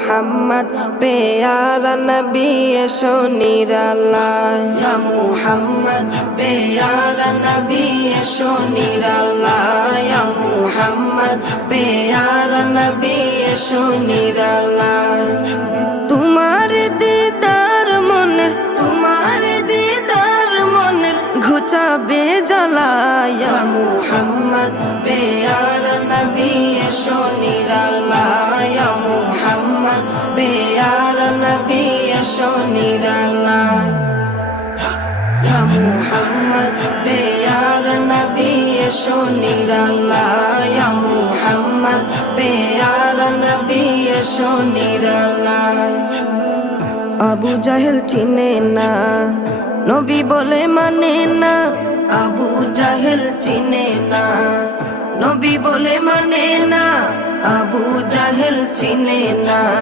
মুহাম্মদ প্যারা নবী এসো নিরালায় ইয়া মুহাম্মদ প্যারা নবী এসো নিরালায় ইয়া মুহাম্মদ প্যারা নবী এসো নিরালায় তোমার দিদার মনের ঘুচাবে জ্বালায় ইয়া মুহাম্মদ প্যারা নবী এসো নিরালায় ইয়া মুহাম্মদ প্যারা নবী এসো নিরালায় ইয়া মুহাম্মদ প্যারা নবী এসো নিরালায় ইয়া মুহাম্মদ প্যারা নবী এসো নিরালায় আবু জাহেল চিনে না নবী বলে মানে না আবু জাহেল চিনে না নবী বলে মানে না আবু জাহেল চিনে না